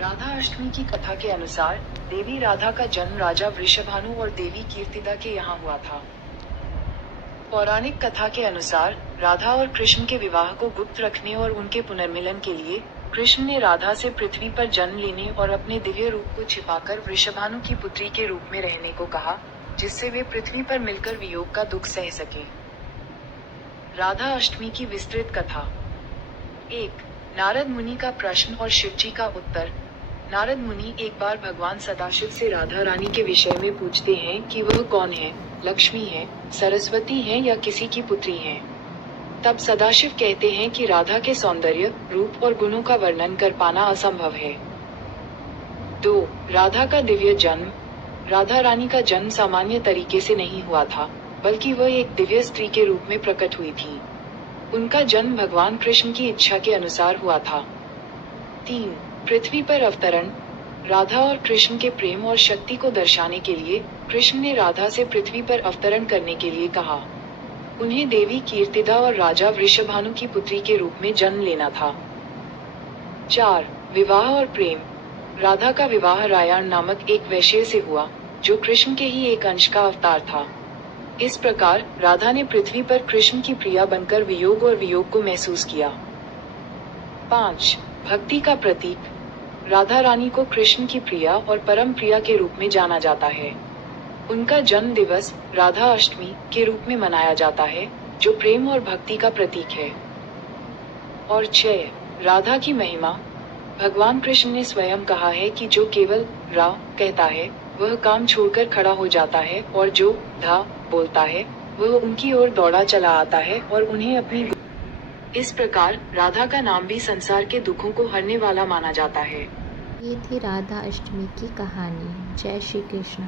राधा अष्टमी की कथा के अनुसार देवी राधा का जन्म राजा वृषभानु और देवी कीर्तिदा के यहाँ हुआ था। पौराणिक कथा के अनुसार राधा और कृष्ण के विवाह को गुप्त रखने और उनके पुनर्मिलन के लिए कृष्ण ने राधा से पृथ्वी पर जन्म लेने और अपने दिव्य रूप को छिपाकर वृषभानु की पुत्री के रूप में रहने को कहा, जिससे वे पृथ्वी पर मिलकर वियोग का दुख सह सके। राधा अष्टमी की विस्तृत कथा। 1. नारद मुनि का प्रश्न और शिवजी का उत्तर। नारद मुनि एक बार भगवान सदाशिव से राधा रानी के विषय में पूछते हैं कि वह कौन है, लक्ष्मी है, सरस्वती है या किसी की पुत्री है। तब सदाशिव कहते हैं कि राधा के सौंदर्य, रूप और गुणों का वर्णन कर पाना असंभव है। 2. राधा का दिव्य जन्म। राधा रानी का जन्म सामान्य तरीके से नहीं हुआ था, बल्कि वह एक दिव्य स्त्री के रूप में प्रकट हुई थी। उनका जन्म भगवान कृष्ण की इच्छा के अनुसार हुआ था। 3. पृथ्वी पर अवतरण। राधा और कृष्ण के प्रेम और शक्ति को दर्शाने के लिए कृष्ण ने राधा से पृथ्वी पर अवतरण करने के लिए कहा। उन्हें देवी कीर्तिदा और राजा वृषभानु की पुत्री के रूप में जन्म लेना था। 4. विवाह और प्रेम। राधा का विवाह रायाण नामक एक वैश्य से हुआ, जो कृष्ण के ही एक अंश का अवतार था। इस प्रकार राधा ने पृथ्वी पर कृष्ण की प्रिया बनकर वियोग और वियोग को महसूस किया। 5. भक्ति का प्रतीक। राधा रानी को कृष्ण की प्रिया और परम प्रिया के रूप में जाना जाता है। उनका जन्म दिवस राधा अष्टमी के रूप में मनाया जाता है, जो प्रेम और भक्ति का प्रतीक है। और 6. राधा की महिमा। भगवान कृष्ण ने स्वयं कहा है कि जो केवल रा कहता है वह काम छोड़कर खड़ा हो जाता है, और जो धा बोलता है वह उनकी ओर दौड़ा चला आता है और उन्हें अपनी। इस प्रकार राधा का नाम भी संसार के दुखों को हरने वाला माना जाता है। ये थी राधा अष्टमी की कहानी। जय श्री कृष्ण।